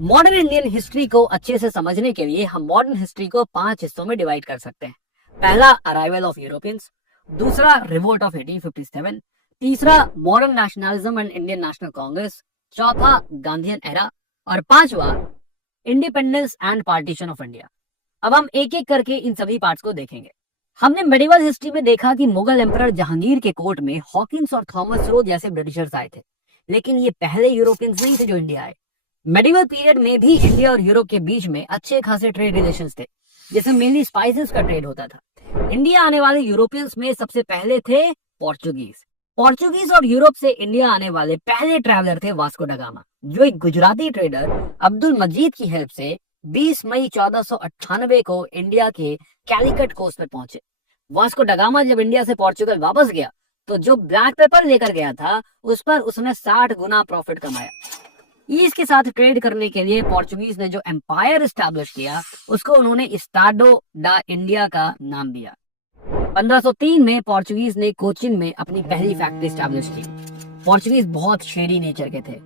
Modern Indian history को अच्छे से समझने के लिए हम मॉडर्न हिस्ट्री को 5 हिस्सों में डिवाइड कर सकते हैं। पहला, अराइवल ऑफ यूरोपियंस। दूसरा, रिवोल्ट ऑफ 1857। तीसरा, modern nationalism and Indian national Congress. चौथा, गांधीयन एरा। और पांचवा, independence and partition of India. अब हम एक एक करके इन सभी पार्ट्स को देखेंगे। हमने मेडिवल हिस्ट्री में देखा कि मुगल एम्परर जहांगीर के कोर्ट में हॉकिंस और थॉमस रो जैसे ब्रिटिशर्स आए थे, लेकिन ये पहले यूरोपियंस नहीं थे जो इंडिया आए। मेडिवल पीरियड में भी इंडिया और यूरोप के बीच में अच्छे खासे ट्रेड रिलेशंस थे, जिसमें मेनली स्पाइसेस का ट्रेड होता था। इंडिया आने वाले यूरोपियंस में सबसे पहले थे पोर्चुगीज। पोर्चुगीज और यूरोप से इंडिया आने वाले पहले ट्रैवलर थे वास्को ड गामा, जो एक गुजराती ट्रेडर अब्दुल मजीद की हेल्प से 20 मई 1498 को इंडिया के कैलिकट कोस्ट पर पहुंचे। वास्को ड गामा जब इंडिया से पोर्चुगल वापस गया तो जो ब्लैक पेपर लेकर गया था उस पर उसने 60 गुना प्रॉफिट कमाया। ईस्ट के साथ ट्रेड करने के लिए पोर्चुगीज ने जो एम्पायर एस्टैब्लिश किया उसको उन्होंने स्टाडो डा इंडिया का नाम दिया। 1503 में पोर्चुगीज ने कोचिन में अपनी पहली फैक्ट्री एस्टैब्लिश की। पोर्चुगीज बहुत शेडी नेचर के थे।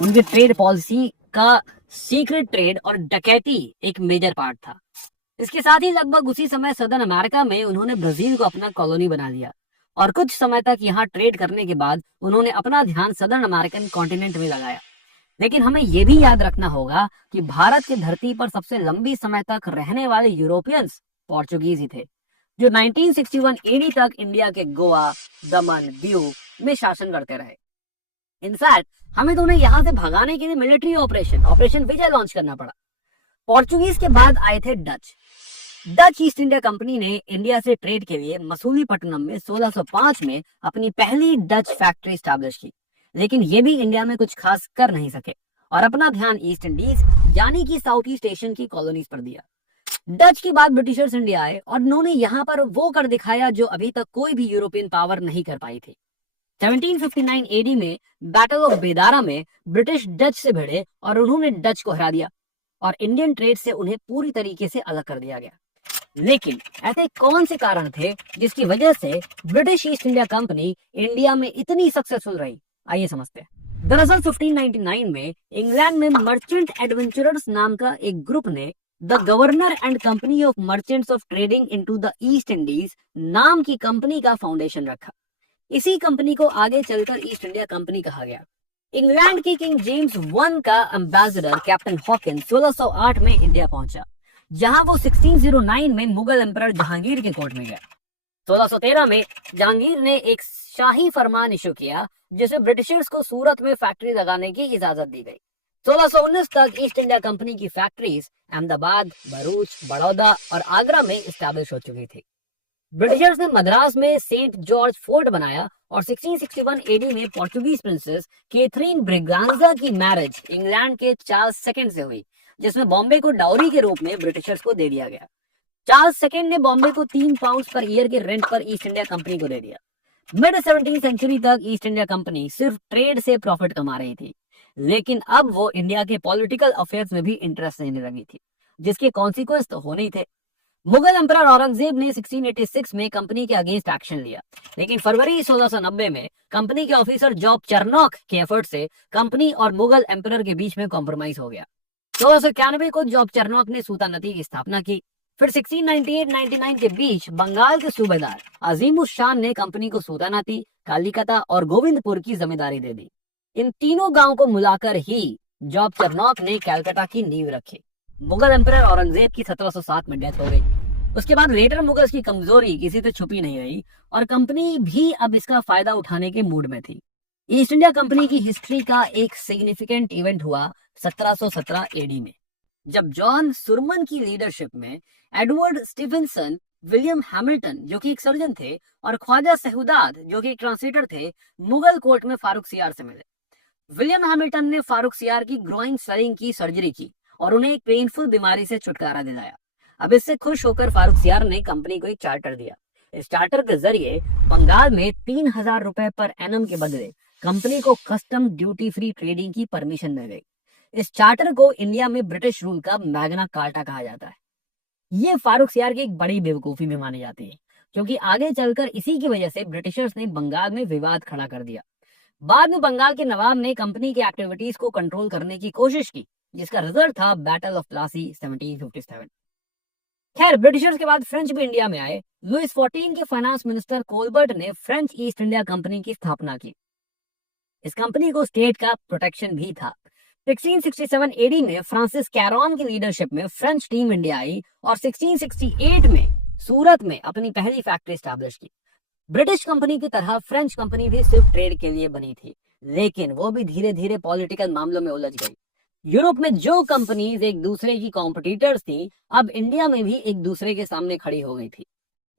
उनके ट्रेड पॉलिसी का सीक्रेट ट्रेड और डकैती एक मेजर पार्ट था। इसके साथ ही लगभग उसी समय सदर्न अमेरिका में उन्होंने ब्राजील को अपना कॉलोनी बना लिया और कुछ समय तक यहाँ ट्रेड करने के बाद उन्होंने अपना ध्यान सदर्न अमेरिकन कॉन्टिनेंट में लगाया। लेकिन हमें यह भी याद रखना होगा कि भारत की धरती पर सबसे लंबी समय तक रहने वाले यूरोपियंस पोर्चुगीज ही थे, जो 1961 एडी तक इंडिया के गोवा, दमन, दीव में शासन करते रहे। इनफैक्ट हमें तो उन्हें यहाँ से भगाने के लिए मिलिट्री ऑपरेशन विजय लॉन्च करना पड़ा। पोर्चुगीज के बाद आए थे डच ईस्ट इंडिया कंपनी ने इंडिया से ट्रेड के लिए मसूलीपट्टनम में 1605 में अपनी पहली डच फैक्ट्री स्टैब्लिश की, लेकिन ये भी इंडिया में कुछ खास कर नहीं सके और अपना ध्यान ईस्ट इंडीज यानी कि साउथ ईस्ट एशियन की कॉलोनीज पर दिया। डच के बाद ब्रिटिशर्स इंडिया आए और उन्होंने यहाँ पर वो कर दिखाया जो अभी तक कोई भी यूरोपियन पावर नहीं कर पाई थी। 1759 एडी में बैटल ऑफ बेदारा में ब्रिटिश डच से भिड़े और उन्होंने डच को हरा दिया और इंडियन ट्रेड से उन्हें पूरी तरीके से अलग कर दिया गया। लेकिन ऐसे कौन से कारण थे जिसकी वजह से British east India company India में इतनी सक्सेसफुल रही? आइए समझते हैं। दरअसल 1599 में इंग्लैंड में मर्चेंट एडवेंचरर्स नाम का एक ग्रुप ने the governor and company of merchants of trading into the east Indies नाम की कंपनी का फाउंडेशन रखा। इसी कंपनी को आगे चलकर ईस्ट इंडिया कंपनी कहा गया। इंग्लैंड के किंग जेम्स वन का एम्बेसडर कैप्टन हॉकिंस 1608 में इंडिया पहुंचा, जहां वो 1609 में मुगल एम्परर जहांगीर के कोर्ट में गया। 1613 में जहांगीर ने एक शाही फरमान इशू किया जिसमें ब्रिटिशर्स को सूरत में फैक्ट्री लगाने की इजाजत दी गई। 1619 तक ईस्ट इंडिया कंपनी की फैक्ट्रीज अहमदाबाद, भरूच, बड़ौदा और आगरा में स्टैब्लिश हो चुकी थी। ब्रिटिशर्स ने मद्रास में सेंट जॉर्ज फोर्ट बनाया और 1661 एडी में पोर्चुगीज प्रिंसेस कैथरीन ब्रिगांजा की मैरिज इंग्लैंड के चार्ल्स सेकंड से हुई, जिसमें बॉम्बे को डाउरी के रूप में ब्रिटिशर्स को दे दिया गया। चार्ल्स सेकंड ने बॉम्बे को 3 पाउंड पर ईयर के रेंट पर ईस्ट इंडिया कंपनी को दे दिया। मिड 17वीं सेंचुरी तक ईस्ट इंडिया कंपनी सिर्फ ट्रेड से प्रॉफिट कमा रही थी, लेकिन अब वो इंडिया के पॉलिटिकल अफेयर्स में भी इंटरेस्ट लेने लगी थी, जिसके कॉन्सिक्वेंस तो होने ही थे। मुगल एम्परर औरंगजेब ने 1686 में कंपनी के अगेंस्ट एक्शन लिया, लेकिन फरवरी 1690 में कंपनी के ऑफिसर जॉब चरनॉक के एफर्ट से कंपनी और मुगल एम्परर के बीच में कॉम्प्रोमाइज हो गया। 1691 को जॉब चरनॉक ने सुल्तानती की स्थापना की। फिर 1698-99 के बीच बंगाल के सूबेदार अजीमुस शान ने कंपनी को सुल्तानाती, कालिकता और गोविंदपुर की जिम्मेदारी दे दी। इन तीनों गांवों को मिलाकर ही जॉब चरनॉक ने कलकत्ता की नींव रखी। मुगल एम्परर औरंगजेब की 1707 में डेथ हो गई। उसके बाद लेटर मुगल्स की कमजोरी किसी से छुपी नहीं रही और कंपनी भी अब इसका फायदा उठाने के मूड में थी। ईस्ट इंडिया कंपनी की हिस्ट्री का एक सिग्निफिकेंट इवेंट हुआ 1717 एडी में, जब जॉन सुरमन की लीडरशिप में एडवर्ड स्टीफेंसन, विलियम हैमिल्टन जो कि एक सर्जन थे और ख्वाजा सहूदाद जो कि एक ट्रांसलेटर थे, मुगल कोर्ट में फारूक सियार से मिले। विलियम हैमिल्टन ने फारूक सियार की ग्रोइंग स्वेलिंग की सर्जरी की और उन्हें एक पेनफुल बीमारी से छुटकारा दिलाया। अब इससे खुश होकर फारूक सियार ने कंपनी को एक चार्टर दिया। इस चार्टर के जरिए बंगाल में 3000 रुपए पर एनम के बदले कंपनी को कस्टम ड्यूटी फ्री ट्रेडिंग की परमिशन मिल गई। इस चार्टर को इंडिया में ब्रिटिश रूल का मैग्ना कार्टा कहा जाता है। ये फारूक सियार की एक बड़ी बेवकूफी में मानी जाती है, क्योंकि आगे चलकर इसी की वजह से ब्रिटिशर्स ने बंगाल में विवाद खड़ा कर दिया। बाद में बंगाल के नवाब ने कंपनी की एक्टिविटीज को कंट्रोल करने की कोशिश की, जिसका रिजल्ट था बैटल ऑफ प्लासी 1757। खैर, ब्रिटिशर्स के बाद फ्रेंच भी इंडिया में आए। लुइस 14 के फाइनेंस मिनिस्टर कोलबर्ट ने फ्रेंच ईस्ट इंडिया कंपनी की स्थापना की। इस कंपनी को स्टेट का प्रोटेक्शन भी था। 1667 एडी में फ्रांसिस कैरोन की लीडरशिप में फ्रेंच टीम इंडिया आई और 1668 में सूरत में अपनी पहली फैक्ट्री स्टैब्लिश की। ब्रिटिश कंपनी की तरह फ्रेंच कंपनी भी सिर्फ ट्रेड के लिए बनी थी, लेकिन वो भी धीरे धीरे पॉलिटिकल मामलों में उलझ गई। यूरोप में जो कंपनीज एक दूसरे की कॉम्पिटिटर्स थी, अब इंडिया में भी एक दूसरे के सामने खड़ी हो गई थी।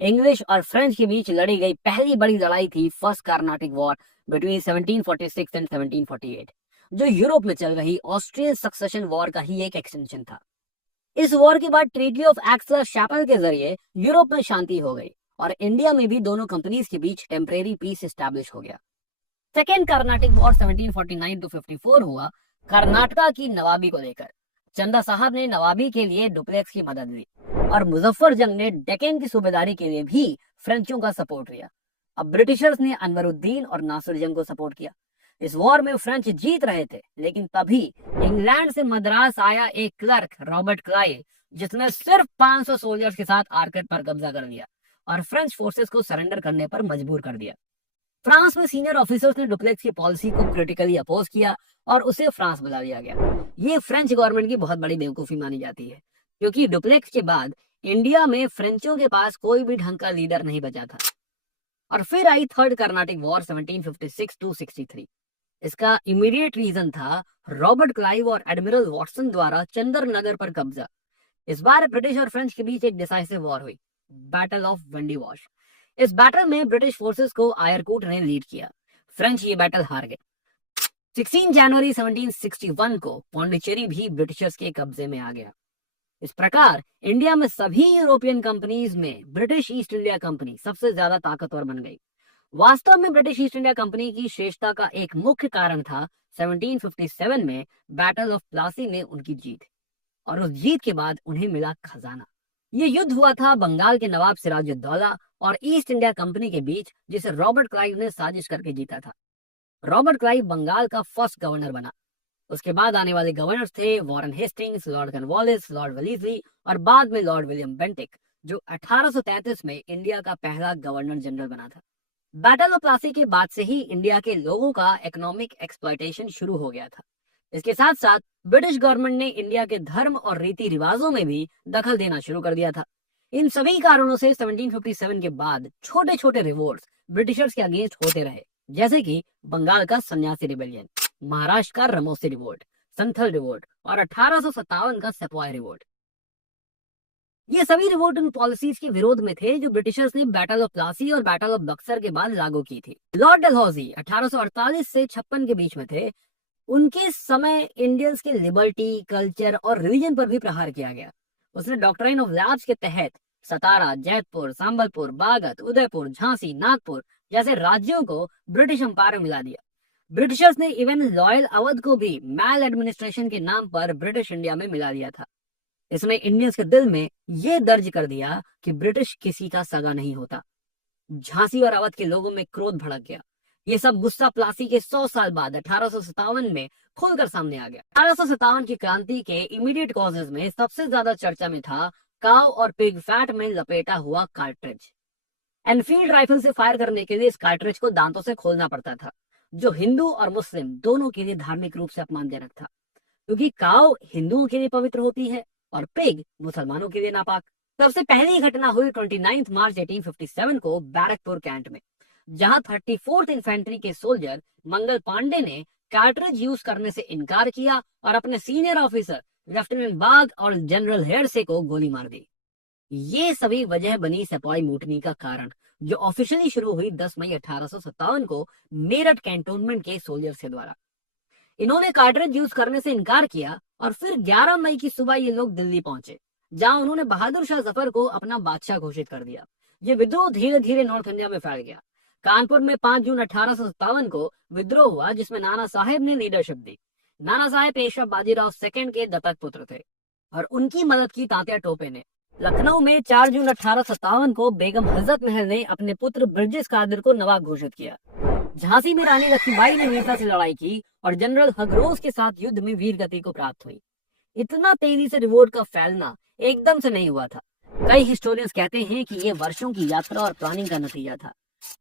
इंग्लिश और फ्रेंच के बीच लड़ी गई पहली बड़ी लड़ाई थी first Carnatic war between 1746 and 1748, जो यूरोप में चल रही ऑस्ट्रियन सक्सेशन वॉर का ही एक एक्सटेंशन था। इस वॉर के बाद ट्रीटी ऑफ एक्सला-शैपल के जरिए यूरोप में शांति हो गई और इंडिया में भी दोनों कंपनीज के बीच टेम्परेरी पीस एस्टैब्लिश हो गया। सेकेंड कार्नाटिक वॉर 1749 to 54 हुआ कर्नाटका की नवाबी को लेकर। चंदा साहब ने नवाबी के लिए डुप्लेक्स की मदद ली और मुजफ्फर जंग ने डेक्कन की सूबेदारी के लिए भी फ्रेंचों का सपोर्ट लिया। अब ब्रिटिशर्स ने अनवरुद्दीन और नासिर जंग को सपोर्ट किया। इस वॉर में फ्रेंच जीत रहे थे, लेकिन तभी इंग्लैंड से मद्रास आया एक क्लर्क रॉबर्ट क्लाइव, जिसने सिर्फ 500 सोल्जर्स के साथ आर्केट पर कब्जा कर लिया और फ्रेंच फोर्सेस को सरेंडर करने पर मजबूर कर दिया। फ्रांस में सीनियर ऑफिसर्स ने डुप्लेक्स की पॉलिसी को क्रिटिकली अपोज किया और उसे फ्रांस बुला लिया गया। ये फ्रेंच गवर्नमेंट की बहुत बड़ी बेवकूफी मानी जाती है, क्योंकि डुप्लेक्स के बाद इंडिया में फ्रेंचों के पास कोई भी ढंग का लीडर नहीं बचा था। और फिर आई थर्ड कर्नाटिक वॉर 1756 to 63। इसका इमीडिएट रीजन था रॉबर्ट क्लाइव और एडमिरल वॉटसन द्वारा चंदर नगर पर कब्जा। इस बार ब्रिटिश और फ्रेंच के बीच एक डिसाइसिव वॉर हुई, बैटल ऑफ वेंडी वॉश। इस बैटल में ब्रिटिश फोर्सेस को आयरकूट ने लीड किया। फ्रेंच ये बैटल हार गए। 16 जनवरी 1761 को पौंडीचेरी भी ब्रिटिशर्स के कब्जे में आ गया। इस प्रकार इंडिया में सभी यूरोपियन कंपनीज में ब्रिटिश ईस्ट इंडिया कंपनी सबसे ज्यादा ताकतवर बन गई। वास्तव में ब्रिटिश ईस्ट इंडिया कंपनी की श्रेष्ठता का एक मुख्य कारण था 1757 में बैटल ऑफ प्लासी में उनकी जीत, और उस जीत के बाद उन्हें मिला खजाना। ये युद्ध हुआ था बंगाल के नवाब सिराजुद्दौला और ईस्ट इंडिया कंपनी के बीच, जिसे रॉबर्ट क्लाइव ने साजिश करके जीता था। रॉबर्ट क्लाइव बंगाल का फर्स्ट गवर्नर बना। उसके बाद आने वाले गवर्नर्स थे Warren Hastings, Lord Cornwallis, Lord Wellesley और बाद में लॉर्ड विलियम बेंटिक, जो 1833 में इंडिया का पहला गवर्नर जनरल बना था। बैटल ऑफ प्लासी के बाद से ही इंडिया के लोगों का इकोनॉमिक एक्सप्लॉयटेशन शुरू हो गया था। इसके साथ साथ ब्रिटिश गवर्नमेंट ने इंडिया के धर्म और रीति रिवाजों में भी दखल देना शुरू कर दिया था। इन सभी कारणों से 1757 के बाद छोटे छोटे रिवोल्ट्स ब्रिटिशर्स के अगेंस्ट होते रहे, जैसे कि बंगाल का सन्यासी रिबेलियन, महाराष्ट्र का रमोसी रिवोल्ट, संथल रिवोल्ट और 1857 का सेपॉय रिवोल्ट। ये सभी रिवोल्ट उन पॉलिसीज के विरोध में थे जो ब्रिटिशर्स ने बैटल ऑफ प्लासी और बैटल ऑफ बक्सर के बाद लागू की थी। लॉर्ड डलहौजी 1848 से 56 के बीच में थे। उनके समय इंडियंस के लिबर्टी, कल्चर और रिलीजन पर भी प्रहार किया गया। उसने डॉक्ट्राइन ऑफ लैब्स के तहत सतारा, जैतपुर, संबलपुर, बागत, उदयपुर, झांसी, नागपुर जैसे राज्यों को ब्रिटिश एम्पायर में मिला दिया। ब्रिटिशर्स ने इवन लॉयल अवध को भी मैल एडमिनिस्ट्रेशन के नाम पर ब्रिटिश इंडिया में मिला दिया था। इसने इंडियंस के दिल में यह दर्ज कर दिया कि ब्रिटिश किसी का सगा नहीं होता। झांसी और अवध के लोगों में क्रोध भड़क गया। ये सब गुस्सा प्लासी के 100 साल बाद 1857 में खुलकर सामने आ गया। 1857 की क्रांति के इमीडिएट कॉजेज में सबसे ज्यादा चर्चा में था काव और पिग फैट में लपेटा हुआ कार्ट्रिज। एनफील्ड राइफल से फायर करने के लिए इस कार्ट्रिज को दांतों से खोलना पड़ता था, जो हिंदू और मुस्लिम दोनों के लिए धार्मिक रूप से अपमानजनक था, क्योंकि काव हिंदुओं के लिए पवित्र होती है और पिग मुसलमानों के लिए नापाक। सबसे पहली घटना हुई 29 मार्च 1857 को बैरकपुर कैंट में, जहां 34th इन्फेंट्री के सोल्जर मंगल पांडे ने कार्ट्रिज यूज करने से इनकार किया और अपने सीनियर ऑफिसर लेफ्टिनेंट बाग और जनरल हेडसे को गोली मार दी। ये सभी वजह बनी सेपॉय मूटनी का कारण, जो ऑफिशियली शुरू हुई 10 मई 1857 को मेरठ कैंटोनमेंट के सोल्जर्स के द्वारा। इन्होंने कार्ट्रिज यूज करने से इनकार किया और फिर 11 मई की सुबह ये लोग दिल्ली पहुंचे, जहां उन्होंने बहादुर शाह जफर को अपना बादशाह घोषित कर दिया। ये विद्रोह धीरे धीरे नॉर्थ इंडिया में फैल गया। कानपुर में 5 जून 1857 को विद्रोह हुआ, जिसमें नाना साहेब ने लीडरशिप दी। नाना साहेब पेशवा बाजीराव सेकंड के दत्तक पुत्र थे और उनकी मदद की तात्या टोपे ने। लखनऊ में 4 जून 1857 को बेगम हजरत महल ने अपने पुत्र ब्रिजेश कादिर को नवाब घोषित किया। झांसी में रानी लक्ष्मीबाई ने वीरता से लड़ाई की और जनरल हगरोज के साथ युद्ध में वीरगति को प्राप्त हुई। इतना तेजी से रिवोल्ट का फैलना एकदम से नहीं हुआ था। कई हिस्टोरियंस कहते हैं कि ये वर्षों की यात्रा और प्लानिंग का नतीजा था।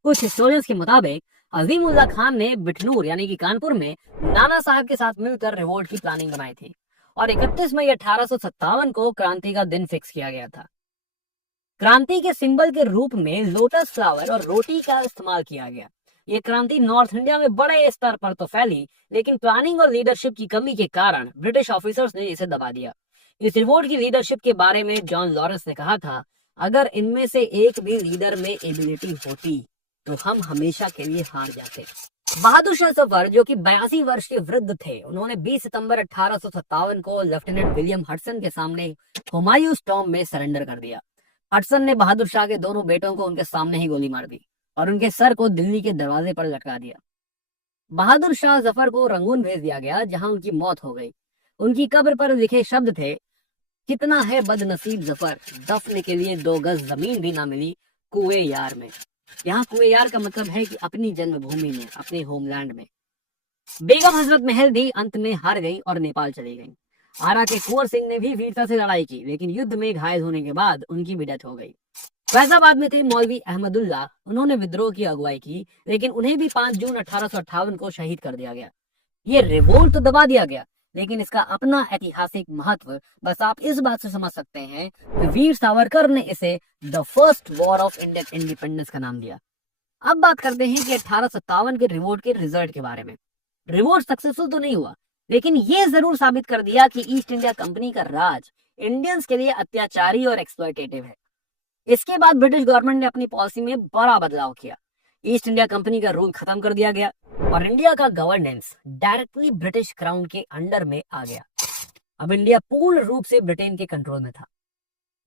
कुछ हिस्टोरियंस के मुताबिक अजीमुल्ला खान ने बिठनूर यानी कि कानपुर में नाना साहब के साथ मिलकर रिवोल्ट की प्लानिंग बनाई थी और 31 मई 1857 को क्रांति का दिन फिक्स किया गया था। क्रांति के सिंबल के रूप में लोटस फ्लावर और रोटी का इस्तेमाल किया गया। ये क्रांति नॉर्थ इंडिया में बड़े स्तर पर तो फैली, लेकिन प्लानिंग और लीडरशिप की कमी के कारण ब्रिटिश ऑफिसर्स ने इसे दबा दिया। इस रिवोल्ट की लीडरशिप के बारे में जॉन लॉरेंस ने कहा था, अगर इनमें से एक भी लीडर में एबिलिटी होती तो हम हमेशा के लिए हार जाते। बहादुर शाह जफर जो कि 82 वर्ष के वृद्ध थे, उन्होंने 20 सितंबर 1857 को लेफ्टिनेंट विलियम हडसन के सामने हुमायूं टॉम्ब में सरेंडर कर दिया। हडसन ने बहादुर शाह के दोनों बेटों को उनके सामने ही गोली मार दी और उनके सर को दिल्ली के दरवाजे पर लटका दिया। बहादुर शाह जफर को रंगून भेज दिया गया, जहां उनकी मौत हो गई। उनकी कब्र पर लिखे शब्द थे, कितना है बदनसीब जफर, दफन के लिए 2 गज जमीन भी ना मिली कुएं यार में। यहाँ कुएं यार का मतलब है कि अपनी जन्मभूमि में, अपने होमलैंड में। बेगम हजरत महल भी अंत में हार गई और नेपाल चली गई। आरा के कुंवर सिंह ने भी वीरता से लड़ाई की, लेकिन युद्ध में घायल होने के बाद उनकी भी डेथ हो गई। फैजाबाद में थे मौलवी अहमदुल्ला, उन्होंने विद्रोह की अगुवाई की, लेकिन उन्हें भी 5 जून 1858 को शहीद कर दिया गया। ये रिवोल्ट तो दबा दिया गया, लेकिन इसका अपना ऐतिहासिक महत्व बस आप इस बात से समझ सकते हैं कि वीर सावरकर ने इसे the first war of Indian independence का नाम दिया। अब बात करते हैं कि 1857 के रिवोल्ट के रिजल्ट के बारे में। रिवोल्ट सक्सेसफुल तो नहीं हुआ, लेकिन ये जरूर साबित कर दिया कि ईस्ट इंडिया कंपनी का राज इंडियंस के लिए अत्याचारी और एक्सप्लॉयटेटिव है। इसके बाद ब्रिटिश गवर्नमेंट ने अपनी पॉलिसी में बड़ा बदलाव किया। ईस्ट इंडिया कंपनी का रूल खत्म कर दिया गया और इंडिया का गवर्नेंस डायरेक्टली ब्रिटिश क्राउन के अंडर में आ गया। अब इंडिया पूर्ण रूप से ब्रिटेन के कंट्रोल में था।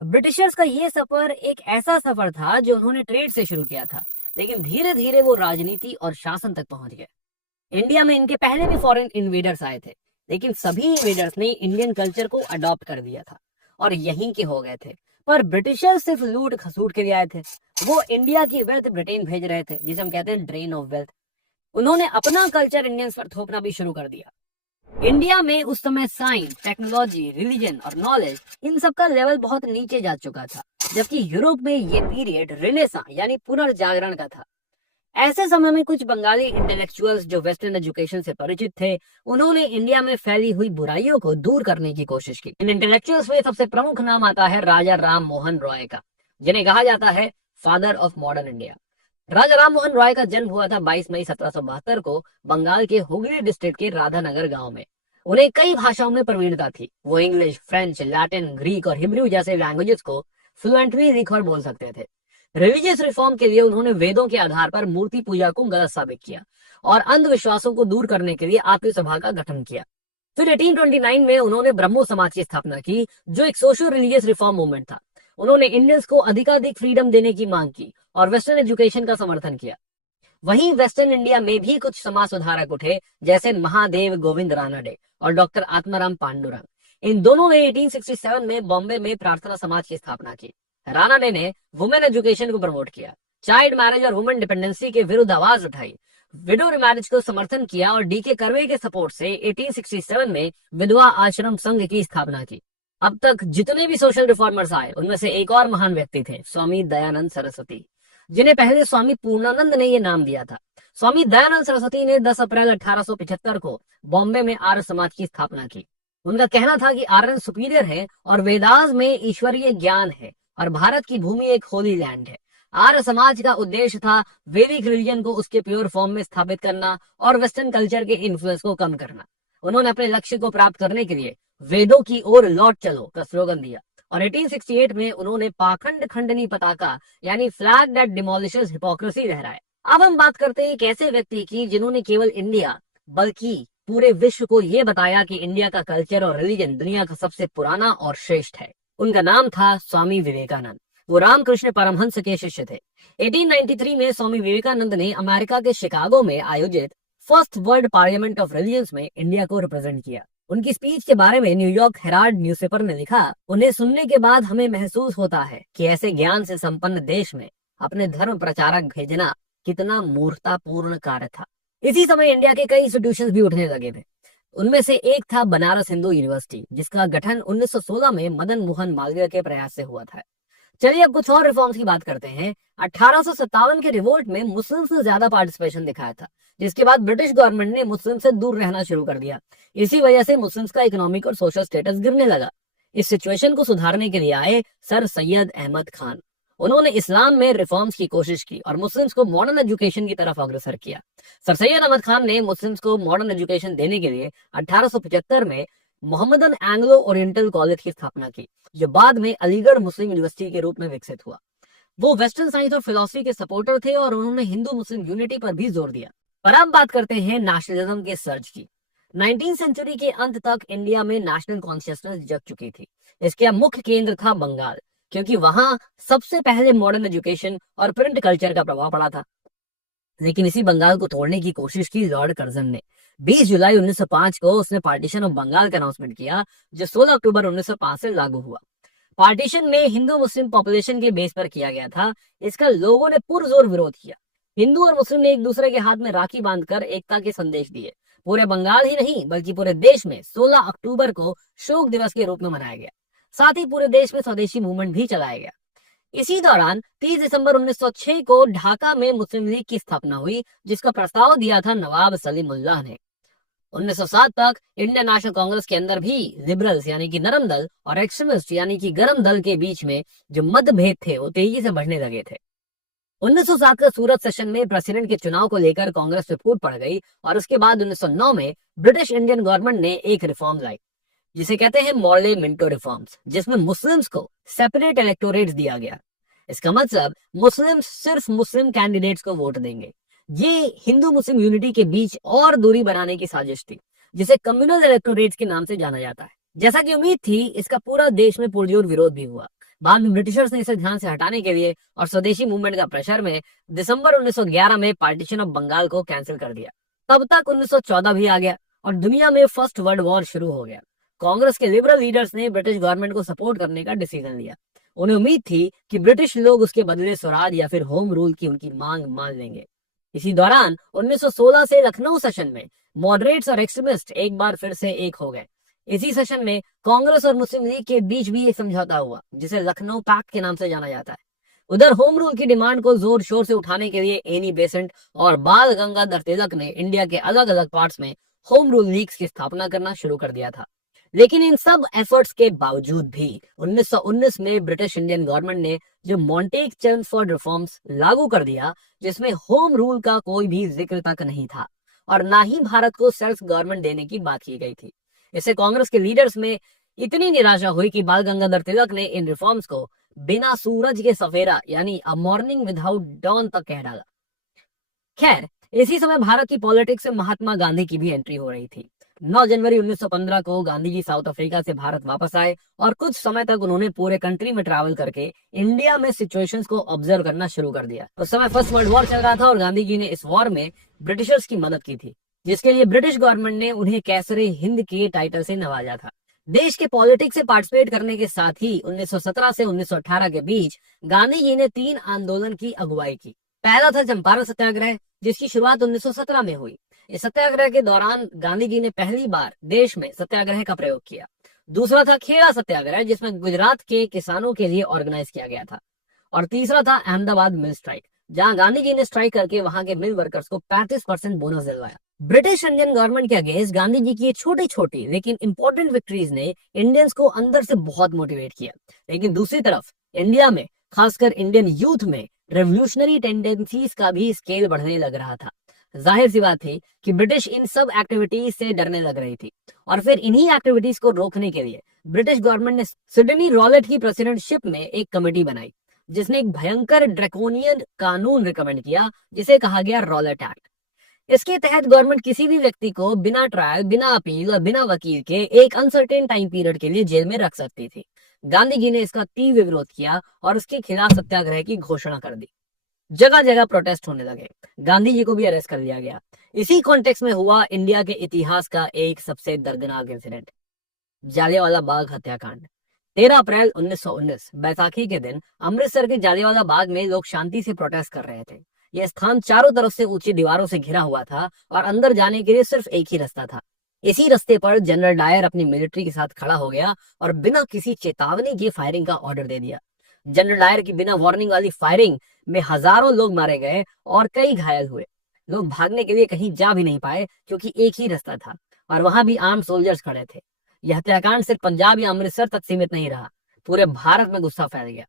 ब्रिटिशर्स का ये सफर एक ऐसा सफर था जो उन्होंने ट्रेड से शुरू किया था, लेकिन धीरे धीरे वो राजनीति और शासन तक पहुंच गए। इंडिया में इनके पहले भी फॉरेन इन्वेडर्स आए थे, लेकिन सभी इन्वेडर्स ने इंडियन कल्चर को अडॉप्ट कर दिया था और यहीं के हो गए थे। पर ब्रिटिशर्स सिर्फ लूट खसूट के लिए आए थे। वो इंडिया की वेल्थ ब्रिटेन भेज रहे थे, जिसे हम कहते हैं ड्रेन ऑफ वेल्थ। उन्होंने अपना कल्चर इंडियंस पर थोपना भी शुरू कर दिया। इंडिया में उस समय साइंस, टेक्नोलॉजी, रिलीजन और नॉलेज, इन सब का लेवल बहुत नीचे जा चुका था, जबकि यूरोप में ये पीरियड रिनेसां यानी पुनर्जागरण का था। ऐसे समय में कुछ बंगाली इंटेलेक्चुअल्स जो वेस्टर्न एजुकेशन से परिचित थे, उन्होंने इंडिया में फैली हुई बुराइयों को दूर करने की कोशिश की। इन इंटेलेक्चुअल्स में सबसे प्रमुख नाम आता है राजा राम मोहन रॉय का, जिन्हें कहा जाता है फादर ऑफ मॉडर्न इंडिया। राजा राम मोहन रॉय का जन्म हुआ था 22 मई 1772 को बंगाल के हुगली डिस्ट्रिक्ट के राधानगर गांव में। उन्हें कई भाषाओं में प्रवीणता थी। वो इंग्लिश, फ्रेंच, लैटिन, ग्रीक और हिब्रू जैसे लैंग्वेजेस को फ्लुएंटली लिख और बोल सकते थे। रिलीजियस रिफॉर्म के लिए उन्होंने वेदों के आधार पर मूर्ति पूजा को गलत साबित किया और अंधविश्वासों को दूर करने के लिए आपकी सभा का गठन किया। फिर 1829 में उन्होंने ब्रह्मो समाज की स्थापना की, जो एक सोशल रिलीजियस रिफॉर्म मूवमेंट था। उन्होंने इंडियंस को अधिकाधिक फ्रीडम देने की मांग की और वेस्टर्न एजुकेशन का समर्थन किया। वहीं वेस्टर्न इंडिया में भी कुछ समाज सुधारक उठे, जैसे महादेव गोविंद रानडे और डॉक्टर आत्माराम पांडुरंग। इन दोनों ने 1867 में बॉम्बे में प्रार्थना समाज की स्थापना की। रानडे ने वुमेन एजुकेशन को प्रमोट किया, चाइल्ड मैरिज और वुमेन डिपेंडेंसी के विरुद्ध आवाज उठाई, विडो मैरिज को समर्थन किया और डीके कर्वे के सपोर्ट से 1867 में विधवा आश्रम संघ की स्थापना की। अब तक जितने भी सोशल रिफॉर्मर्स आए, उनमें से एक और महान व्यक्ति थे, स्वामी दयानंद सरस्वती, जिन्हें पहले स्वामी पूर्णानंद ने ये नाम दिया था। स्वामी दयानंद सरस्वती ने 10 अप्रैल 1875 को बॉम्बे में आर्य समाज की स्थापना की। उनका कहना था कि आर्यन सुपीरियर है और वेदास में ईश्वरीय ज्ञान है और भारत की भूमि एक होली लैंड है। आर्य समाज का उद्देश्य था वैदिक रिलीजन को उसके प्योर फॉर्म में स्थापित करना और वेस्टर्न कल्चर के इन्फ्लुएंस को कम करना। उन्होंने अपने लक्ष्य को प्राप्त करने के लिए वेदों की ओर लौट चलो का स्लोगन दिया और 1868 में उन्होंने पाखंड खंडनी पताका यानी फ्लैग दैट डिमोलिशेस हिपोक्रेसी लहराए। अब हम बात करते हैं एक ऐसे व्यक्ति की जिन्होंने केवल इंडिया बल्कि पूरे विश्व को ये बताया कि इंडिया का कल्चर और रिलीजन दुनिया का सबसे पुराना और श्रेष्ठ है। उनका नाम था स्वामी विवेकानंद। वो रामकृष्ण परमहंस के शिष्य थे। 1893 में स्वामी विवेकानंद ने अमेरिका के शिकागो में आयोजित first world parliament of religions में इंडिया को रिप्रेजेंट किया। उनकी स्पीच के बारे में न्यूयॉर्क हेराल्ड न्यूज़पेपर ने लिखा, उन्हें सुनने के बाद हमें महसूस होता है कि ऐसे ज्ञान से संपन्न देश में अपने धर्म प्रचारक भेजना कितना मूर्खतापूर्ण कार्य था। इसी समय इंडिया के कई इंस्टीट्यूशंस भी उठने लगे थे। उनमें से एक था बनारस हिंदू यूनिवर्सिटी, जिसका गठन 1916 में मदन मोहन मालवीय के प्रयास से हुआ था। चलिए अब कुछ और रिफॉर्म्स की बात करते हैं। 1857 के रिवोल्ट में मुस्लिम्स ने ज्यादा पार्टिसिपेशन दिखाया था, जिसके बाद ब्रिटिश गवर्नमेंट ने मुस्लिम से दूर रहना शुरू कर दिया। इसी वजह से मुस्लिम्स का इकोनॉमिक और सोशल स्टेटस गिरने लगा। इस सिचुएशन को सुधारने के लिए आए सर सैयद अहमद खान। उन्होंने इस्लाम में रिफॉर्म्स की कोशिश की और मुस्लिम्स को मॉडर्न एजुकेशन की तरफ अग्रसर किया। सर सैयद अहमद खान ने मुस्लिम्स को मॉडर्न एजुकेशन देने के लिए 1875 में मोहम्मदन एंग्लो ओरिएंटल कॉलेज की स्थापना की, जो बाद में अलीगढ़ मुस्लिम यूनिवर्सिटी के रूप में विकसित हुआ। वो वेस्टर्न साइंस और फिलोसफी के सपोर्टर थे और उन्होंने हिंदू मुस्लिम यूनिटी पर भी जोर दिया। पर अब बात करते हैं नेशनलिज्म के सर्ज की। 19वीं सेंचुरी के अंत तक इंडिया में नेशनल कॉन्शियसनेस जग चुकी थी। इसका मुख्य केंद्र था बंगाल, क्योंकि वहां सबसे पहले मॉडर्न एजुकेशन और प्रिंट कल्चर का प्रभाव पड़ा था। लेकिन इसी बंगाल को तोड़ने की कोशिश की लॉर्ड कर्जन ने। 20 जुलाई 1905 को उसने पार्टीशन ऑफ बंगाल का अनाउंसमेंट किया, जो 16 अक्टूबर 1905 से लागू हुआ। पार्टीशन में हिंदू मुस्लिम पॉपुलेशन के बेस पर किया गया था। इसका लोगों ने पुरजोर विरोध किया। हिंदू और मुस्लिम ने एक दूसरे के हाथ में राखी बांधकर एकता के संदेश दिए। पूरे बंगाल ही नहीं बल्कि पूरे देश में 16 अक्टूबर को शोक दिवस के रूप में मनाया गया। साथ ही पूरे देश में स्वदेशी मूवमेंट भी चलाया गया। इसी दौरान 30 दिसंबर 1906 को ढाका में मुस्लिम लीग की स्थापना हुई, जिसका प्रस्ताव दिया था नवाब सलीमुल्लाह ने। 1907 तक इंडियन नेशनल कांग्रेस के अंदर भी लिबरल्स यानी कि नरम दल और एक्सट्रीमिस्ट यानी कि गरम दल के बीच में जो मतभेद थे वो तेजी से बढ़ने लगे थे। 1907 का सूरत सेशन में प्रेसिडेंट के चुनाव को लेकर कांग्रेस में फूट पड़ गई और उसके बाद 1909 में ब्रिटिश इंडियन गवर्नमेंट ने एक रिफॉर्म लाई, जिसे कहते हैं मॉर्ले मिंटो रिफॉर्म्स, जिसमें मुस्लिम्स को सेपरेट इलेक्टोरेट्स दिया गया। इसका मतलब मुस्लिम्स सिर्फ मुस्लिम कैंडिडेट्स को वोट देंगे। ये हिंदू मुस्लिम यूनिटी के बीच और दूरी बनाने की साजिश थी, जिसे कम्युनल इलेक्टोरेट्स के नाम से जाना जाता है। जैसा कि उम्मीद थी, इसका पूरा देश में पुरजोर विरोध भी हुआ। बाद में ब्रिटिशर्स ने इसे ध्यान से हटाने के लिए और स्वदेशी मूवमेंट का प्रेशर में दिसंबर 1911 में पार्टीशन ऑफ बंगाल को कैंसिल कर दिया। तब तक 1914 भी आ गया और दुनिया में फर्स्ट वर्ल्ड वॉर शुरू हो गया। कांग्रेस के लिबरल लीडर्स ने ब्रिटिश गवर्नमेंट को सपोर्ट करने का डिसीजन लिया। उन्हें उम्मीद थी कि ब्रिटिश लोग उसके बदले स्वराज या फिर होम रूल की उनकी मांग मान लेंगे। इसी दौरान 1916 से लखनऊ सेशन में मॉडरेट्स और एक्सट्रीमिस्ट एक बार फिर से एक हो गए। इसी सेशन में कांग्रेस और मुस्लिम लीग के बीच भी एक समझौता हुआ, जिसे लखनऊ पैक्ट के नाम से जाना जाता है। उधर होम रूल की डिमांड को जोर शोर से उठाने के लिए एनी बेसेंट और बाल गंगाधर तिलक ने इंडिया के अलग अलग पार्ट्स में होम रूल लीग्स की स्थापना करना शुरू कर दिया था। लेकिन इन सब एफर्ट्स के बावजूद भी 1919 में ब्रिटिश इंडियन गवर्नमेंट ने जो मॉन्टेग चेम्सफोर्ड रिफॉर्म्स लागू कर दिया, जिसमें होम रूल का कोई भी जिक्र तक नहीं था और ना ही भारत को सेल्फ गवर्नमेंट देने की बात की गई थी। इससे कांग्रेस के लीडर्स में इतनी निराशा हुई कि बाल गंगाधर तिलक ने इन रिफॉर्म्स को बिना सूरज के सफेरा यानी अ मॉर्निंग विदाउट डॉन तक कह डाला। खैर, इसी समय भारत की पॉलिटिक्स में महात्मा गांधी की भी एंट्री हो रही थी। 9 जनवरी 1915 को गांधी जी साउथ अफ्रीका से भारत वापस आए और कुछ समय तक उन्होंने पूरे कंट्री में ट्रैवल करके इंडिया में सिचुएशंस को ऑब्जर्व करना शुरू कर दिया। उस समय फर्स्ट वर्ल्ड वॉर चल रहा था और गांधी जी ने इस वॉर में ब्रिटिशर्स की मदद की थी, जिसके लिए ब्रिटिश गवर्नमेंट ने उन्हें कैसरे हिंद के टाइटल से नवाजा था। देश के पॉलिटिक्स से पार्टिसिपेट करने के साथ ही 1917 से 1918 के बीच गांधी जी ने 3 आंदोलन की अगुवाई की। पहला था चंपारण सत्याग्रह, जिसकी शुरुआत 1917 में हुई। इस सत्याग्रह के दौरान गांधी जी ने पहली बार देश में सत्याग्रह का प्रयोग किया। दूसरा था खेड़ा सत्याग्रह, जिसमें गुजरात के किसानों के लिए ऑर्गेनाइज किया गया था। और तीसरा था अहमदाबाद मिल स्ट्राइक, जहां गांधी जी ने स्ट्राइक करके वहां के मिल वर्कर्स को 35% बोनस दिलवाया। ब्रिटिश इंडियन गवर्नमेंट के अगेंस्ट गांधी जी की छोटी छोटी लेकिन इंपॉर्टेंट विक्ट्रीज ने इंडियंस को अंदर से बहुत मोटिवेट किया। लेकिन दूसरी तरफ इंडिया में, खासकर इंडियन यूथ में, रेवोल्यूशनरी टेंडेंसीज का भी स्केल बढ़ने लग रहा था। जाहिर सी बात थी कि ब्रिटिश इन सब एक्टिविटीज से डरने लग रही थी और फिर इन्हीं एक्टिविटीज को रोकने के लिए ब्रिटिश गवर्नमेंट ने सिडनी रॉलेट की प्रेसिडेंटशिप में एक कमेटी बनाई, जिसने एक भयंकर ड्रैकोनियन कानून रिकमेंड किया, जिसे कहा गया रॉलेट एक्ट। इसके तहत गवर्नमेंट किसी भी व्यक्ति को बिना ट्रायल, बिना अपील और बिना वकील के एक अनसर्टेन टाइम पीरियड के लिए जेल में रख सकती थी। गांधी जी ने इसका तीव्र विरोध किया और उसके खिलाफ सत्याग्रह की घोषणा कर दी। जगह जगह प्रोटेस्ट होने लगे। गांधी जी को भी अरेस्ट कर लिया गया। इसी कॉन्टेक्स्ट में हुआ इंडिया के इतिहास का एक सबसे दर्दनाक इंसिडेंट, जालियांवाला बाग हत्याकांड। 13 अप्रैल 1919 बैसाखी के दिन अमृतसर के जालियांवाला बाग में लोग शांति से प्रोटेस्ट कर रहे थे। यह स्थान चारों तरफ से ऊंची दीवारों से घिरा हुआ था और अंदर जाने के लिए सिर्फ एक ही रास्ता था। इसी रास्ते पर जनरल डायर अपनी मिलिट्री के साथ खड़ा हो गया और बिना किसी चेतावनी के फायरिंग का ऑर्डर दे दिया। जनरल डायर की बिना वार्निंग वाली फायरिंग में हजारों लोग मारे गए और कई घायल हुए। लोग भागने के लिए कहीं जा भी नहीं पाए क्योंकि एक ही रास्ता था और वहां भी आर्म सोल्जर्स खड़े थे। यह हत्याकांड सिर्फ पंजाब या अमृतसर तक सीमित नहीं रहा, पूरे भारत में गुस्सा फैल गया।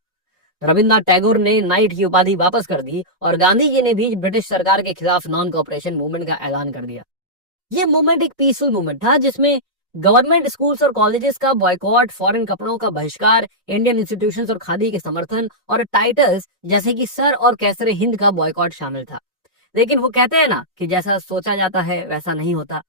रविन्द्रनाथ टैगोर ने नाइट की उपाधि वापस कर दी और गांधी जी ने भी ब्रिटिश सरकार के खिलाफ नॉन कोऑपरेशन मूवमेंट का ऐलान कर दिया। ये मूवमेंट एक पीसफुल मूवमेंट था जिसमें गवर्नमेंट स्कूल्स और कॉलेजेस का बॉयकॉट, फॉरेन कपड़ों का बहिष्कार, इंडियन इंस्टीट्यूशंस और खादी के समर्थन और टाइटल्स जैसे कि सर और कैसरे हिंद का बॉयकॉट शामिल था। लेकिन वो कहते हैं ना कि जैसा सोचा जाता है वैसा नहीं होता,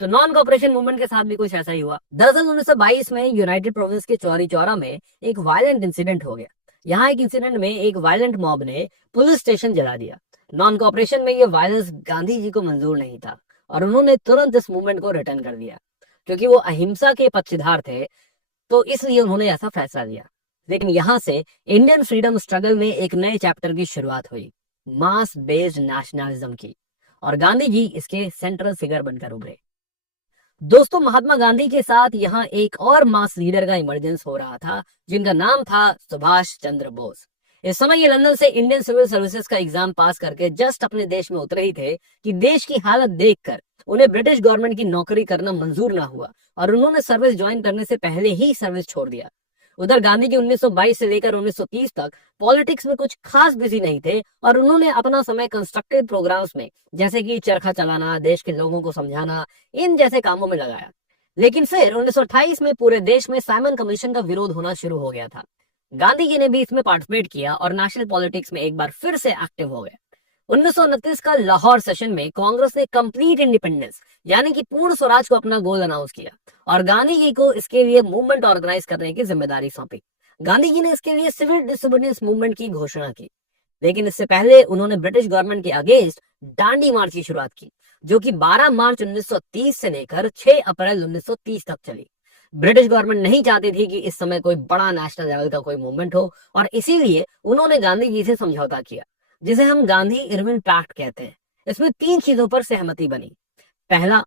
तो नॉन कोऑपरेशन मूवमेंट के साथ भी कुछ ऐसा ही हुआ। दरअसल 1922 में यूनाइटेड प्रोविंस के चौरी चौरा में एक वायलेंट इंसिडेंट हो गया। यहाँ एक इंसिडेंट में एक वायलेंट मॉब ने पुलिस स्टेशन जला दिया। नॉन कोऑपरेशन में ये वायलेंस गांधी जी को मंजूर नहीं था और उन्होंने तुरंत इस मूवमेंट को रिटर्न कर दिया। क्योंकि वो अहिंसा के पक्षधर थे तो इसलिए उन्होंने ऐसा फैसला लिया। लेकिन यहाँ से इंडियन फ्रीडम स्ट्रगल में एक नए चैप्टर की शुरुआत हुई, मास बेस्ड नेशनलिज्म की, और गांधी जी इसके सेंट्रल फिगर बनकर उभरे। दोस्तों, महात्मा गांधी के साथ यहाँ एक और मास लीडर का इमरजेंस हो रहा था जिनका नाम था सुभाष चंद्र बोस। इस समय ये लंदन से इंडियन सिविल सर्विसेज का एग्जाम पास करके जस्ट अपने देश में उतरे ही थे कि देश की हालत देखकर उन्हें ब्रिटिश गवर्नमेंट की नौकरी करना मंजूर ना हुआ और उन्होंने सर्विस ज्वाइन करने से पहले ही सर्विस छोड़ दिया। उधर गांधी जी 1922 से लेकर 1930 तक पॉलिटिक्स में कुछ खास बिजी नहीं थे और उन्होंने अपना समय कंस्ट्रक्टिव प्रोग्राम्स में, जैसे कि चरखा चलाना, देश के लोगों को समझाना, इन जैसे कामों में लगाया। लेकिन फिर 1928 में पूरे देश में साइमन कमीशन का विरोध होना शुरू हो गया था। गांधी जी ने भी इसमें पार्टिसिपेट किया और नेशनल पॉलिटिक्स में एक बार फिर से एक्टिव हो गए। 1929 का लाहौर सेशन में कांग्रेस ने कंप्लीट इंडिपेंडेंस यानी कि पूर्ण स्वराज को अपना गोल अनाउंस किया और गांधी जी को इसके लिए मूवमेंट ऑर्गेनाइज करने की जिम्मेदारी सौंपी। गांधी जी ने इसके लिए सिविल डिसोबीडियंस मूवमेंट की घोषणा की, लेकिन इससे पहले उन्होंने ब्रिटिश गवर्नमेंट के अगेंस्ट दांडी मार्च की शुरुआत की, जो कि 12 मार्च 1930 से लेकर 6 अप्रैल 1930 तक चली। ब्रिटिश गवर्नमेंट नहीं चाहती थी कि इस समय कोई बड़ा नेशनल लेवल का कोई मूवमेंट हो और इसीलिए उन्होंने गांधी जी से समझौता किया, जिसे हम गांधी इरविन पैक्ट कहते हैं। इसमें 3 चीजों पर सहमति बनी। पहला,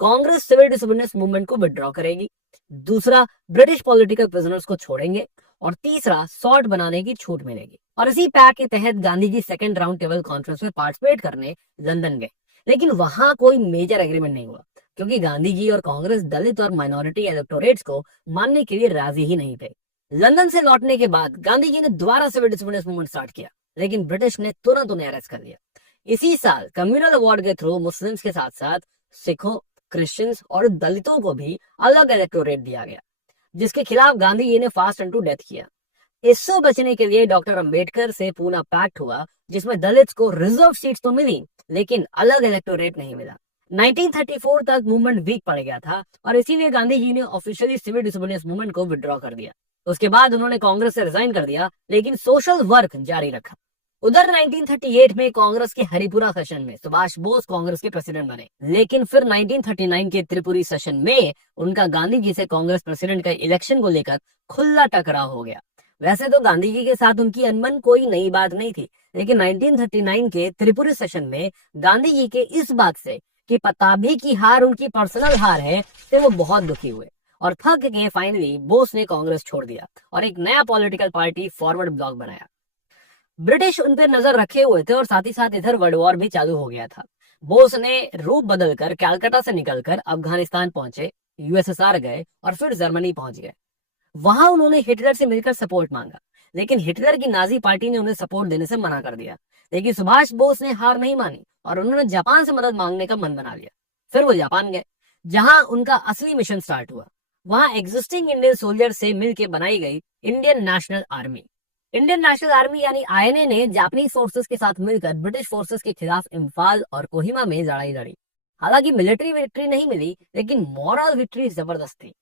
कांग्रेस सिविल डिसोबीडियंस मूवमेंट को विड्रॉ करेगी। दूसरा, ब्रिटिश पॉलिटिकल प्रिजनर्स को छोड़ेंगे और तीसरा, सॉर्ट बनाने की छूट मिलेगी। और इसी पैक्ट के तहत Gandhi ji second round table conference में पार्टिसिपेट करने लंदन गए। लेकिन वहां कोई मेजर एग्रीमेंट नहीं हुआ क्योंकि गांधी जी और कांग्रेस दलित और माइनॉरिटी इलेक्टोरेट्स को मानने के लिए राजी ही नहीं थे। लंदन से लौटने के बाद गांधी जी ने दोबारा सिविल डिसोबीडियंस मूवमेंट स्टार्ट किया, लेकिन ब्रिटिश ने तुरंत उन्हें अरेस्ट कर लिया। इसी साल कम्युनल अवार्ड के थ्रू मुस्लिम्स के साथ साथ सिखों, क्रिश्चियंस और दलितों को भी अलग इलेक्टोरेट दिया गया, जिसके खिलाफ गांधी जी ने फास्ट एंड टू डेथ किया। इससे बचने के लिए डॉक्टर अंबेडकर से पूना पैक्ट हुआ, जिसमें दलित्स को रिजर्व सीट्स तो मिली लेकिन अलग इलेक्टोरेट नहीं मिला। 1934 तक मूवमेंट वीक पड़ गया था और इसीलिए गांधी जी ने ऑफिशियली सिविल डिसोबीडियंस मूवमेंट को विड्रॉ कर दिया। उसके बाद उन्होंने कांग्रेस से रिजाइन कर दिया, लेकिन सोशल वर्क जारी रखा। उधर 1938 में कांग्रेस के हरिपुरा सेशन में सुभाष बोस कांग्रेस के प्रेसिडेंट बने, लेकिन फिर 1939 के त्रिपुरी सेशन में उनका गांधी जी से कांग्रेस प्रेसिडेंट का इलेक्शन को लेकर खुला टकराव हो गया। वैसे तो गांधी जी के साथ उनकी अनबन कोई नई बात नहीं थी, लेकिन 1939 के त्रिपुरी सेशन में गांधी जी के इस बात से कि पताबी की हार उनकी पर्सनल हार है, से वो बहुत दुखी हुए और थक के फाइनली बोस ने कांग्रेस छोड़ दिया और एक नया पॉलिटिकल पार्टी फॉरवर्ड ब्लॉक बनाया। ब्रिटिश उन पर नजर रखे हुए थे और साथ ही साथ इधर वर्ल्ड वॉर भी चालू हो गया था। बोस ने रूप बदलकर कलकत्ता से निकलकर अफगानिस्तान पहुंचे, यूएसएसआर गए और फिर जर्मनी पहुंच गए। वहां उन्होंने हिटलर से मिलकर सपोर्ट मांगा, लेकिन हिटलर की नाजी पार्टी ने उन्हें सपोर्ट देने से मना कर दिया। लेकिन सुभाष बोस ने हार नहीं मानी और उन्होंने जापान से मदद मांगने का मन बना लिया। फिर वो जापान गए, जहां उनका असली मिशन स्टार्ट हुआ। वहां एग्जिस्टिंग इंडियन सोल्जर से मिलकर बनाई गई Indian national army. Indian national army यानी आईएनए ने जापानीज फोर्सेस के साथ मिलकर ब्रिटिश फोर्सेस के खिलाफ इम्फाल और कोहिमा में लड़ाई लड़ी। हालांकि मिलिट्री विक्ट्री नहीं मिली, लेकिन मॉरल विक्ट्री जबरदस्त थी।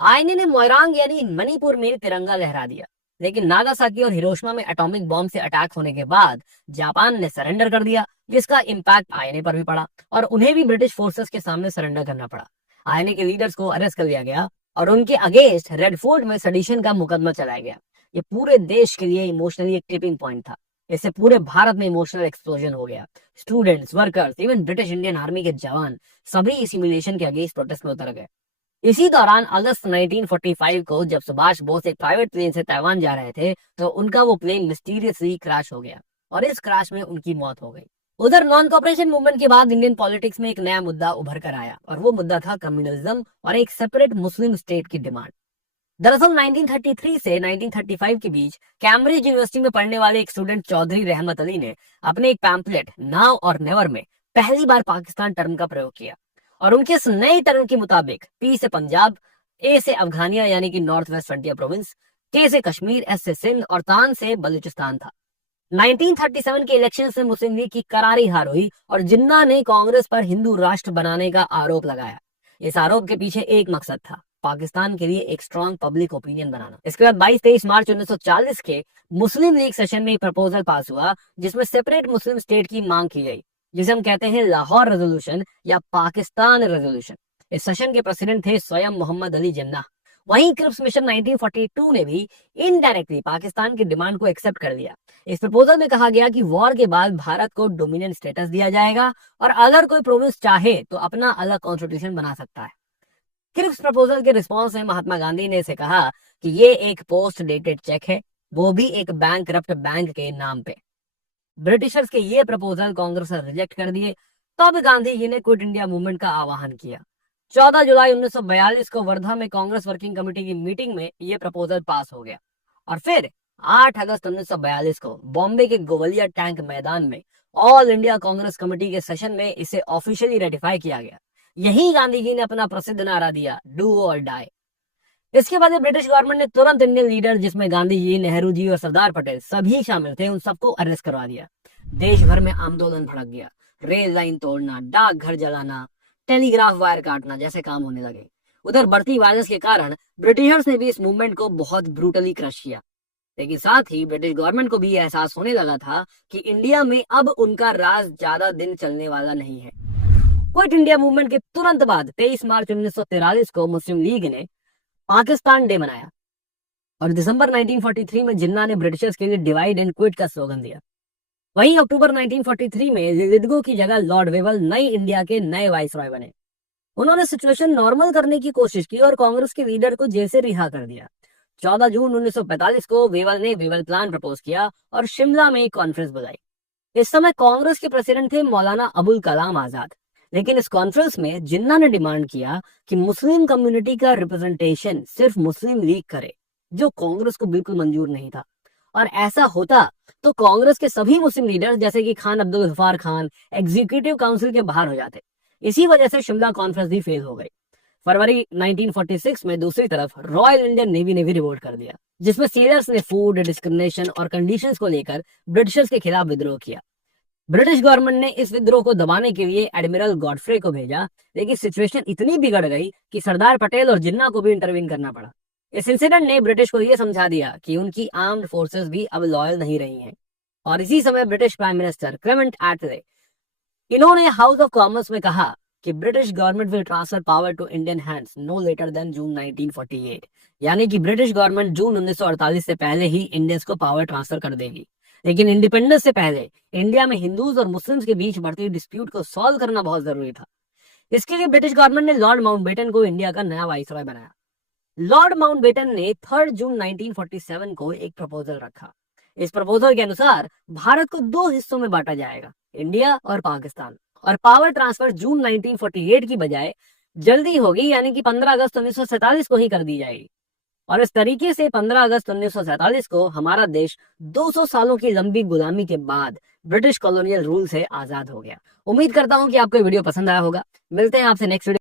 आईएनए ने मोइरांग यानी मणिपुर में तिरंगा लहरा दिया, लेकिन नागासाकी और हिरोशिमा में एटॉमिक बॉम्ब से अटैक होने के बाद जापान ने सरेंडर कर दिया, जिसका इम्पैक्ट आईएनए पर भी पड़ा और उन्हें भी ब्रिटिश फोर्सेस के सामने सरेंडर करना पड़ा। आईएनए के लीडर्स को अरेस्ट कर लिया गया और उनके अगेंस्ट रेड फोर्ट में सेडिशन का मुकदमा चलाया गया। ये पूरे देश के लिए इमोशनली एक टिपिंग पॉइंट था। इससे पूरे भारत में इमोशनल एक्सप्लोजन हो गया। Students, workers, even British Indian army के जवान सभी इस humiliation के अगेंस्ट प्रोटेस्ट में उतर गए। इसी दौरान अगस्त 1945 को जब सुभाष बोस एक प्राइवेट प्लेन से ताइवान जा रहे थे तो उनका वो प्लेन मिस्टीरियसली क्रैश हो गया और इस क्रैश में उनकी मौत हो गई। उधर नॉन कॉपरेशन मूवमेंट के बाद इंडियन पॉलिटिक्स में एक नया मुद्दा उभर कर आया और वो मुद्दा था कम्युनलिज्म और एक सेपरेट मुस्लिम स्टेट की डिमांड। दरअसल 1933 से 1935 के बीच कैम्ब्रिज यूनिवर्सिटी में पढ़ने वाले एक स्टूडेंट चौधरी रहमत अली ने अपने एक पैम्पलेट नाउ और नेवर में पहली बार पाकिस्तान टर्म का प्रयोग किया और उनके इस नए टर्म के मुताबिक पी से पंजाब, ए से अफगानिया यानी कि नॉर्थ वेस्ट फ्रंटियर प्रोविंस, के से कश्मीर, एस से सिंध और तान से बलूचिस्तान था। 1937 के इलेक्शन में मुस्लिम लीग की करारी हार हुई और जिन्ना ने कांग्रेस पर हिंदू राष्ट्र बनाने का आरोप लगाया। इस आरोप के पीछे एक मकसद था, पाकिस्तान के लिए एक स्ट्रॉन्ग पब्लिक ओपिनियन बनाना। इसके बाद 22-23 मार्च 1940 के मुस्लिम लीग सेशन में एक प्रपोजल पास हुआ जिसमें सेपरेट मुस्लिम स्टेट की मांग की गई, जिसे हम कहते हैं लाहौर रेजोल्यूशन या पाकिस्तान रेजोल्यूशन। इस सेशन के प्रेसिडेंट थे स्वयं मोहम्मद अली जिन्ना। वहीं क्रिप्स मिशन 1942 ने भी इनडायरेक्टली पाकिस्तान की डिमांड को एक्सेप्ट कर लिया। इस प्रपोजल में कहा गया कि वॉर के बाद भारत को डोमिनेंट स्टेटस दिया जाएगा और अगर कोई प्रोविंस चाहे तो अपना अलग कॉन्स्टिट्यूशन बना सकता है। क्रिप्स प्रपोजल के रिस्पॉन्स में महात्मा गांधी ने इसे कहा कि ये एक पोस्ट डेटेड चेक है, वो भी एक बैंकरप्ट बैंक के नाम पे। ब्रिटिशर्स के ये प्रपोजल कांग्रेस ने रिजेक्ट कर दिए। तब गांधी जी ने क्विट इंडिया मूवमेंट का आह्वान किया। 14 जुलाई 1942 को वर्धा में कांग्रेस वर्किंग कमेटी की मीटिंग में ये प्रपोजल पास हो गया और फिर 8 अगस्त 1942 को बॉम्बे के गोवलिया टैंक मैदान में ऑल इंडिया कांग्रेस कमेटी के सेशन में इसे ऑफिशियली रेटिफाई किया गया। यही गांधी जी ने अपना प्रसिद्ध नारा दिया, डू और डाई। इसके बाद ब्रिटिश गवर्नमेंट ने तुरंत इंडियन लीडर जिसमें गांधी जी, नेहरू जी और सरदार पटेल सभी शामिल थे, उन सबको अरेस्ट करवा दिया। देश भर में आंदोलन भड़क गया। रेल लाइन तोड़ना, डाकघर जलाना, टेलीग्राफ वायर काटना जैसे काम होने लगे। उधर बढ़ती वायलेंस के कारण ब्रिटिशर्स ने भी इस मूवमेंट को बहुत ब्रूटली क्रश किया, लेकिन साथ ही ब्रिटिश गवर्नमेंट को भी एहसास होने लगा था कि इंडिया में अब उनका राज ज्यादा दिन चलने वाला नहीं है। क्विट इंडिया मूवमेंट के तुरंत बाद 23 मार्च 1943 को मुस्लिम लीग ने पाकिस्तान डे मनाया और दिसंबर 1943 में जिन्ना ने ब्रिटिशर्स के लिए डिवाइड एंड क्विट का स्लोगन दिया। वहीं अक्टूबर 1943 में लिलिडगो की जगह लॉर्ड वेवल नई इंडिया के नए वाइसरॉय बने। उन्होंने सिचुएशन नॉर्मल करने की कोशिश की और कांग्रेस के लीडर को जेल से रिहा कर दिया। 14 जून 1945 को वेवल ने वेवल प्लान प्रपोज किया और शिमला में एक कॉन्फ्रेंस बुलाई। इस समय कांग्रेस के प्रेसिडेंट थे मौलाना अबुल कलाम आजाद, लेकिन इस कॉन्फ्रेंस में जिन्ना ने डिमांड किया कि मुस्लिम कम्युनिटी का रिप्रेजेंटेशन सिर्फ मुस्लिम लीग करे, जो कांग्रेस को बिल्कुल मंजूर नहीं था। और ऐसा होता तो कांग्रेस के सभी मुस्लिम लीडर्स जैसे कि खान अब्दुल गफ्फार खान एग्जीक्यूटिव काउंसिल के बाहर हो जाते। इसी वजह से शिमला कॉन्फ्रेंस भी फेल हो गई। फरवरी 1946 में दूसरी तरफ रॉयल इंडियन नेवी ने भी रिवोल्ट कर दिया, जिसमें सेलर्स ने फूड डिस्क्रिमिनेशन और कंडीशंस को लेकर ब्रिटिशर्स के खिलाफ विद्रोह किया। ब्रिटिश गवर्नमेंट ने इस विद्रोह को दबाने के लिए एडमिरल गॉडफ्रे को भेजा, लेकिन सिचुएशन इतनी बिगड़ गई कि सरदार पटेल और जिन्ना को भी इंटरवीन करना पड़ा। इस इंसिडेंट ने ब्रिटिश को यह समझा दिया कि उनकी आर्म्ड फोर्सेस भी अब लॉयल नहीं रही हैं। और इसी समय ब्रिटिश प्राइम मिनिस्टर क्लेमेंट एटले, इन्होंने हाउस ऑफ कॉमन्स में कहा कि British government will transfer power to Indian hands no later than June 1948, यानी कि ब्रिटिश गवर्नमेंट जून 1948 से पहले ही इंडियंस को पावर ट्रांसफर कर देगी। लेकिन इंडिपेंडेंस से पहले इंडिया में हिंदूज और मुस्लिम्स के बीच बढ़ती डिस्प्यूट को सॉल्व करना बहुत जरूरी था। इसके लिए ब्रिटिश गवर्नमेंट ने लॉर्ड माउंटबेटन को इंडिया का नया वाइसरॉय बनाया। लॉर्ड माउंटबेटन ने 3 जून 1947 को एक प्रपोजल रखा। इस प्रपोजल के अनुसार भारत को 2 हिस्सों में बांटा जाएगा, इंडिया और पाकिस्तान, और पावर ट्रांसफर जून 1948 की बजाय जल्दी होगी, यानी कि 15 अगस्त 1947 को ही कर दी जाएगी। और इस तरीके से 15 अगस्त 1947 को हमारा देश 200 सालों की लंबी गुलामी के बाद ब्रिटिश कॉलोनियल रूल से आजाद हो गया। उम्मीद करता हूं कि आपको वीडियो पसंद आया होगा। मिलते हैं आपसे नेक्स्ट वीडियो।